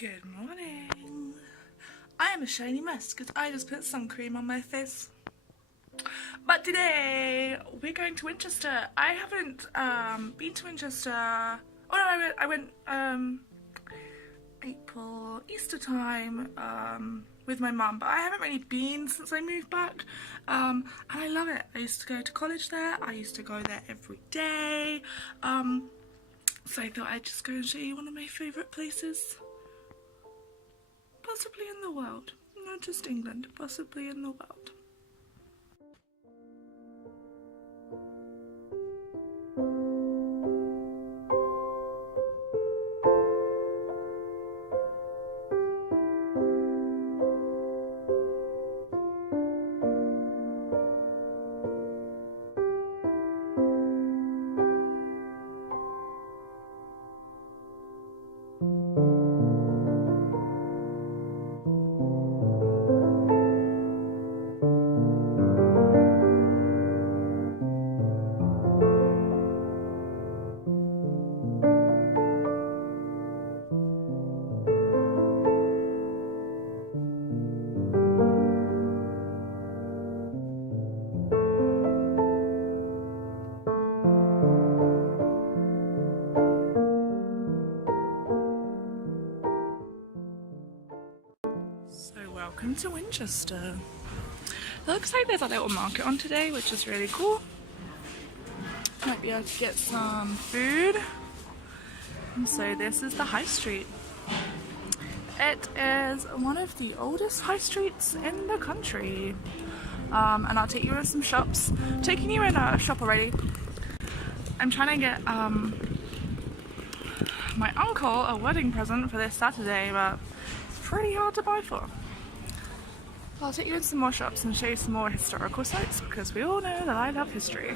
Good morning. I am a shiny mess because I just put sun cream on my face. But today we're going to Winchester. I haven't been to Winchester. Oh no, I went April, Easter time with my mum, but I haven't really been since I moved back. And I love it. I used to go to college there. I used to go there every day. So I thought I'd just go and show you one of my favourite places. Possibly in the world. Not just England, possibly in the world. Welcome to Winchester. It looks like there's a little market on today, which is really cool. Might be able to get some food. And so this is the high street. It is one of the oldest high streets in the country. And I'll take you in some shops. I'm taking you in a shop already. I'm trying to get my uncle a wedding present for this Saturday, but it's pretty hard to buy for. I'll take you in some more shops and show you some more historical sites because we all know that I love history.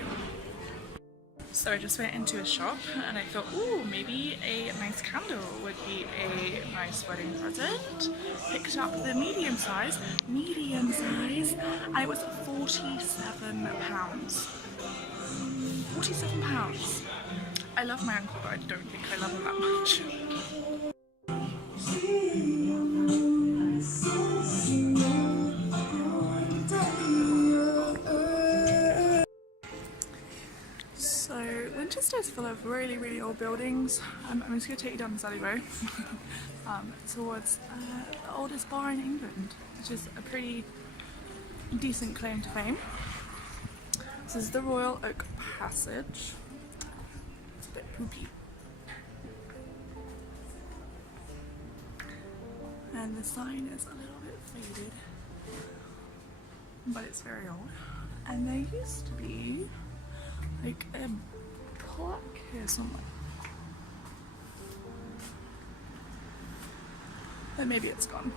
So I just went into a shop and I thought, ooh, maybe a nice candle would be a nice wedding present. Picked up the medium size, and it was £47. £47. I love my uncle, but I don't think I love him that much. Winchester is full of really old buildings. I'm just going to take you down this alleyway towards the oldest bar in England, which is a pretty decent claim to fame. This is the Royal Oak Passage. It's a bit poopy. And the sign is a little bit faded, but it's very old. And there used to be like a plaque here somewhere. But maybe it's gone.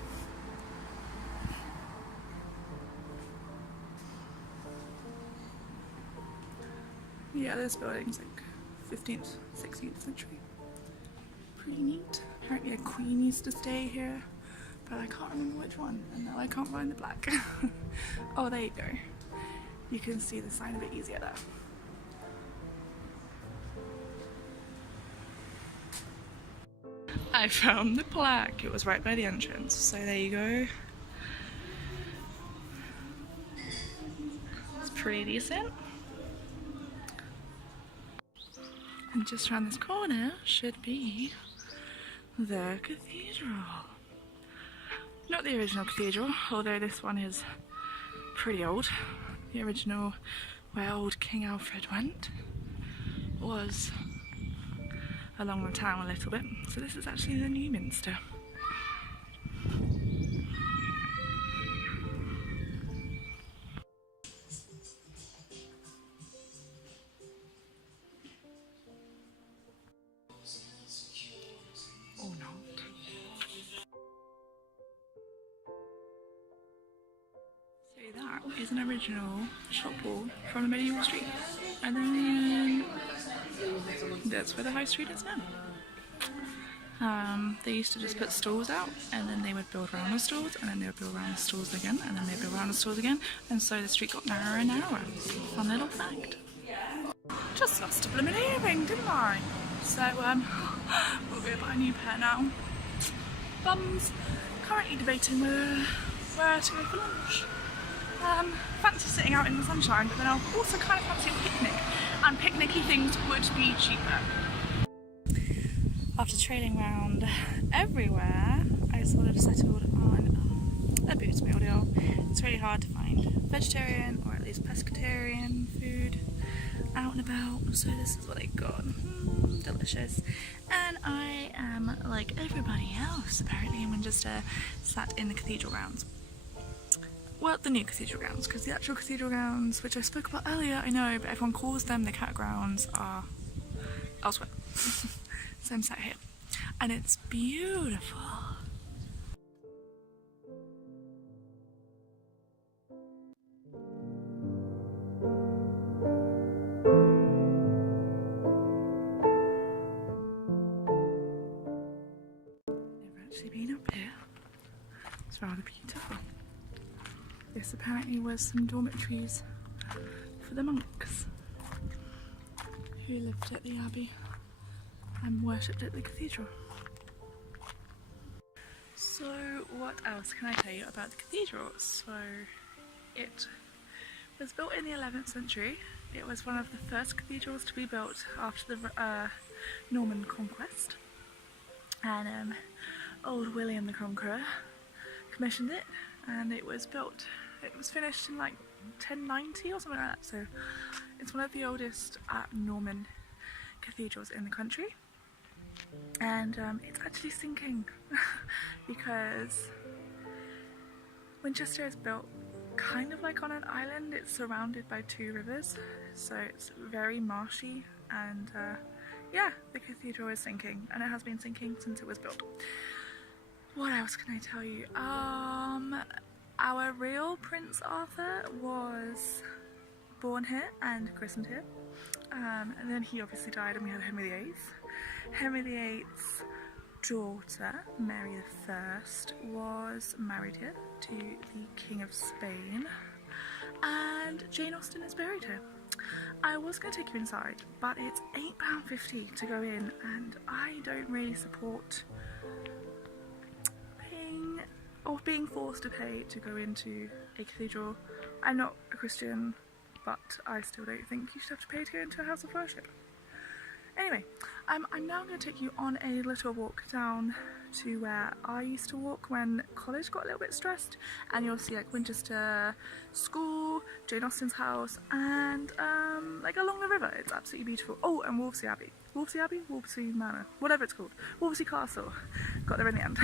Yeah, this building's like 15th, 16th century. Pretty neat. Apparently a queen used to stay here, but I can't remember which one, and now I can't find the plaque. Oh, there you go. You can see the sign a bit easier there. I found the plaque. It was right by the entrance, so there you go. It's pretty decent. And just around this corner should be the cathedral. Not the original cathedral, although this one is pretty old. The original, where old King Alfred went, was along the town a little bit. So this is actually the new Minster. Or not. So that is an original shop wall from the medieval street. And then that's where the high street is now. They used to just put stalls out, and then they would build around the stalls, and then they would build around the stalls again, and then they'd build around the stalls again, and so the street got narrower and narrower. Fun little fact. Just lost a blooming earring, didn't I? So we'll go buy a new pair now. bums, currently debating where to go for lunch. Fancy sitting out in the sunshine, but then I'll also kind of fancy a picnic, and picnicky things would be cheaper. After trailing around everywhere, I sort of settled on a boots meal deal. It's really hard to find vegetarian or at least pescatarian food out and about, so this is what I got. Delicious. And I am, like everybody else apparently in Winchester, sat in the cathedral grounds. Well, the new cathedral grounds, because the actual cathedral grounds, which I spoke about earlier, I know, but everyone calls them the cat grounds, are elsewhere. So I'm sat here, and it's beautiful. Never actually been up here. It's rather beautiful. This apparently was some dormitories for the monks who lived at the abbey and worshipped at the cathedral. So what else can I tell you about the cathedral? So it was built in the 11th century. It was one of the first cathedrals to be built after the Norman conquest, and old William the Conqueror commissioned it, and it was finished in like 1090 or something like that, so it's one of the oldest Norman cathedrals in the country. And it's actually sinking because Winchester is built kind of like on an island. It's surrounded by two rivers, so it's very marshy, and yeah, the cathedral is sinking, and it has been sinking since it was built. What else can I tell you? Our real Prince Arthur was born here and christened here, and then he obviously died, and we had Henry VIII. Henry VIII's daughter, Mary I, was married here to the King of Spain, and Jane Austen is buried here. I was going to take you inside, but it's £8.50 to go in, and I don't really support paying or being forced to pay to go into a cathedral. I'm not a Christian, but I still don't think you should have to pay to go into a house of worship. Anyway, I'm now going to take you on a little walk down to where I used to walk when college got a little bit stressed, and you'll see like Winchester School, Jane Austen's house, and like along the river. It's absolutely beautiful. Oh, and Wolvesey Abbey. Wolvesey Abbey? Wolvesey Manor. Whatever it's called. Wolvesey Castle. Got there in the end.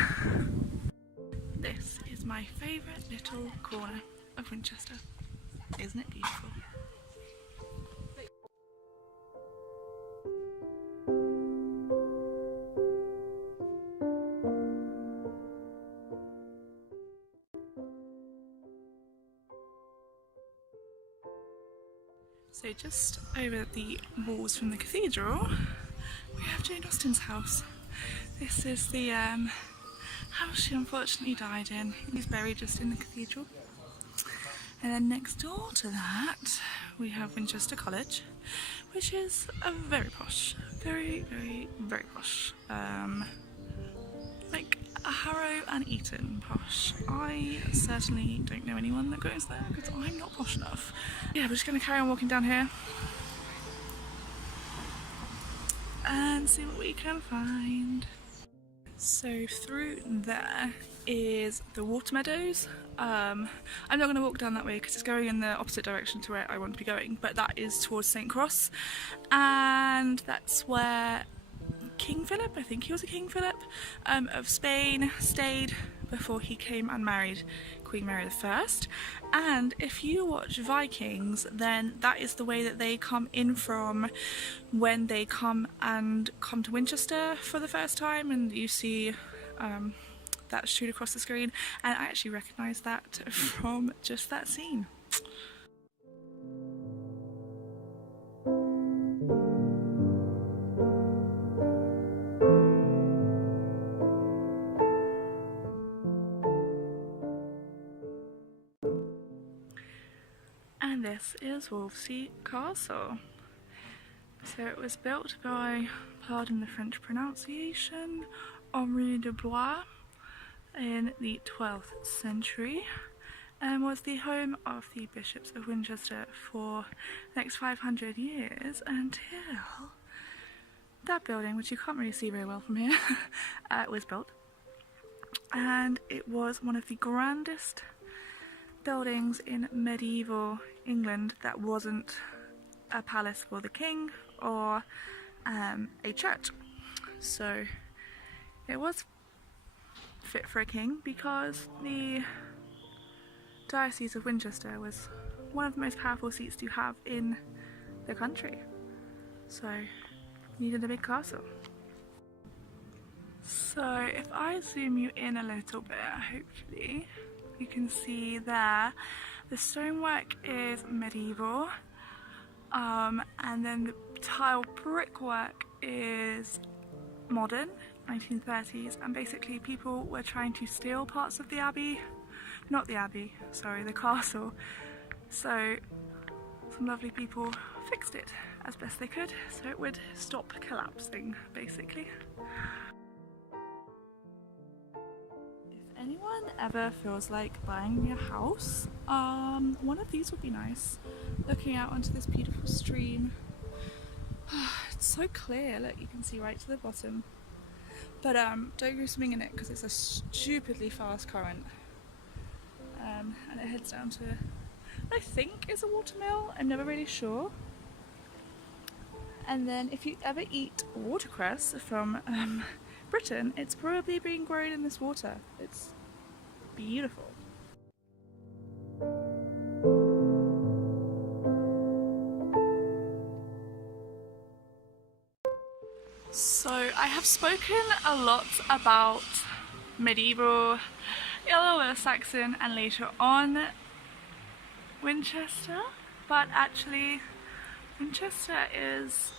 This is my favourite little corner of Winchester. Isn't it beautiful? So just over the walls from the cathedral, we have Jane Austen's house. This is the house she unfortunately died in. He's buried just in the cathedral. And then next door to that, we have Winchester College, which is a very posh, very, very, very posh. Like a Harrow and Eton posh. I certainly don't know anyone that goes there because I'm not posh enough. Yeah, we're just going to carry on walking down here and see what we can find. So through there is the water meadows. I'm not going to walk down that way because it's going in the opposite direction to where I want to be going, but that is towards St. Cross, and that's where King Philip, I think he was a King Philip, of Spain stayed before he came and married Queen Mary I. And if you watch Vikings, then that is the way that they come in from when they come to Winchester for the first time, and you see that shoot across the screen, and I actually recognise that from just that scene. And this is Wolvesey Castle. So it was built by, pardon the French pronunciation, Henri de Blois, in the 12th century and was the home of the bishops of Winchester for the next 500 years until that building, which you can't really see very well from here, was built. And it was one of the grandest buildings in medieval England that wasn't a palace for the king or a church. So it was fit for a king because the Diocese of Winchester was one of the most powerful seats to have in the country. So needed a big castle. So if I zoom you in a little bit, hopefully you can see there the stonework is medieval, and then the tile brickwork is modern, 1930s, and basically people were trying to steal parts of the abbey, not the abbey, sorry, the castle. So some lovely people fixed it as best they could so it would stop collapsing, basically. If anyone ever feels like buying me a house, one of these would be nice. Looking out onto this beautiful stream. It's so clear, look, you can see right to the bottom. But don't go swimming in it because it's a stupidly fast current. And it heads down to, I think it's a watermill, I'm never really sure. And then if you ever eat watercress from Britain, it's probably being grown in this water. It's beautiful. So I have spoken a lot about medieval, Anglo-Saxon, and later on Winchester, but actually Winchester is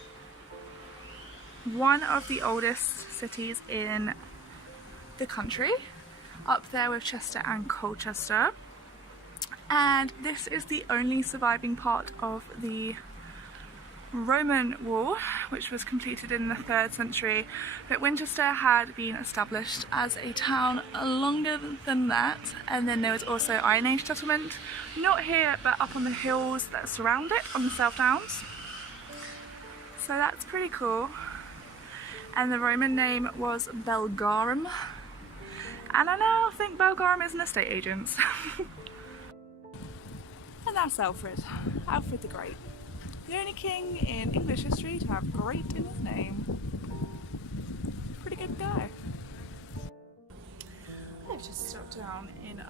one of the oldest cities in the country, up there with Chester and Colchester, and this is the only surviving part of the Roman wall, which was completed in the 3rd century, but Winchester had been established as a town longer than that, and then there was also Iron Age settlement, not here but up on the hills that surround it on the South Downs. So that's pretty cool. And the Roman name was Belgarum, and I now think Belgarum is an estate agent. And that's Alfred the Great. The only king in English history to have great in his name. Pretty good guy. I've just stopped down in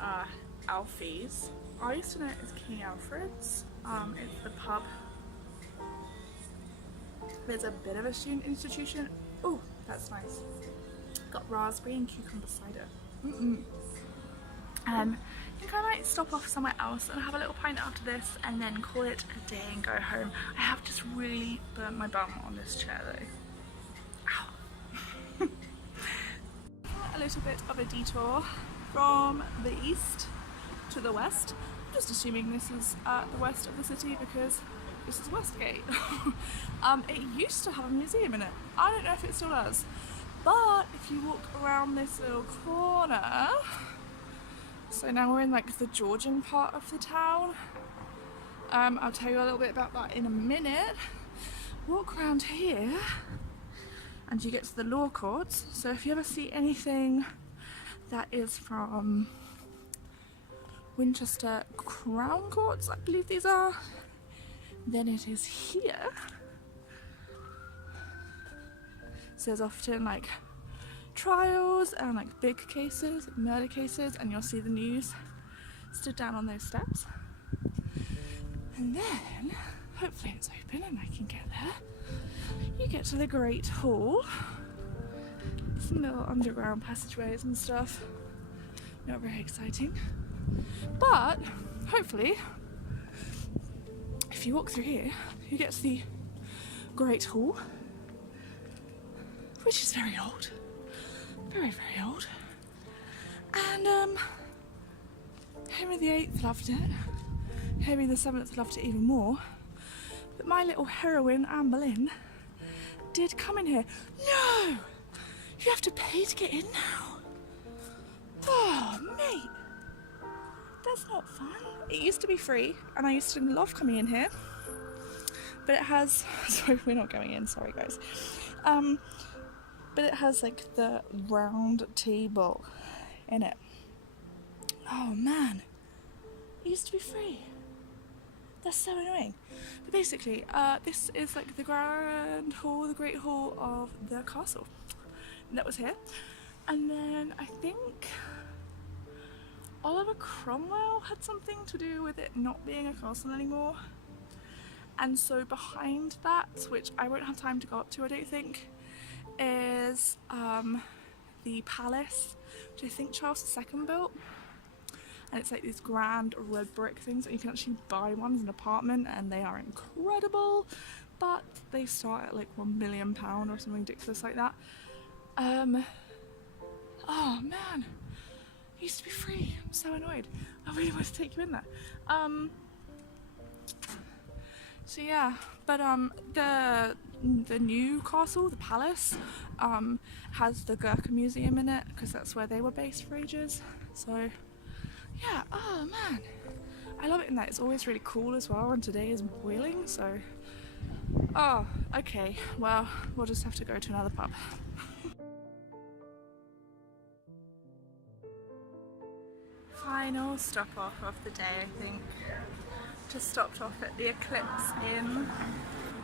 Alfie's. I used to know it as King Alfred's. It's the pub. There's a bit of a student institution. Oh, that's nice. Got raspberry and cucumber cider. I think I might stop off somewhere else and have a little pint after this and then call it a day and go home. I have just really burnt my bum on this chair though. Ow. A little bit of a detour from the east to the west. I'm just assuming this is the west of the city because this is Westgate. It used to have a museum in it. I don't know if it still does. But if you walk around this little corner, so now we're in like the Georgian part of the town. I'll tell you a little bit about that in a minute. Walk around here and you get to the law courts. So if you ever see anything that is from Winchester Crown Courts, I believe these are, then it is here. So there's often like trials and like big cases, murder cases, and you'll see the news stood down on those steps. And then, hopefully it's open and I can get there, you get to the Great Hall. Some little underground passageways and stuff. Not very exciting. But, hopefully, if you walk through here, you get to the Great Hall, which is very old. Very, very old. And Henry VIII loved it. Henry VII loved it even more. But my little heroine, Anne Boleyn, did come in here. No! You have to pay to get in now. Oh. that's not fun. It used to be free and I used to love coming in here, but it has, sorry, we're not going in, sorry guys. But it has like the round table in it. Oh man, it used to be free. That's so annoying. But basically, this is like the grand hall, the great hall of the castle. And that was here. And then I think Oliver Cromwell had something to do with it not being a castle anymore. And so behind that, which I won't have time to go up to I don't think, is the palace, which I think Charles II built. And it's like these grand red brick things that you can actually buy one as an apartment, and they are incredible, but they start at like £1 million or something ridiculous like that. Oh man, it used to be free. I'm so annoyed. I really want to take you in there. So yeah, but the new castle, the palace, has the Gurkha Museum in it because that's where they were based for ages. So yeah, oh man, I love it in there. It's always really cool as well, and today is boiling, so oh, okay, well, we'll just have to go to another pub. Final stop off of the day, I think. Just stopped off at the Eclipse Inn.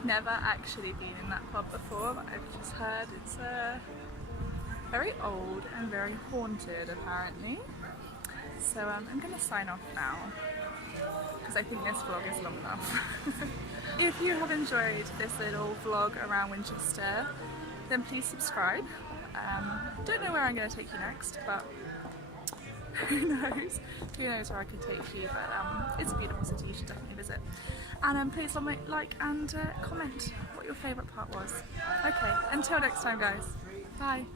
Never actually been in that pub before, but I've just heard it's very old and very haunted apparently. So I'm going to sign off now because I think this vlog is long enough. If you have enjoyed this little vlog around Winchester, then please subscribe. Don't know where I'm going to take you next, but who knows? Who knows where I could take you, but it's a beautiful city, you should definitely visit. And please like and comment what your favourite part was. Okay, until next time guys, bye.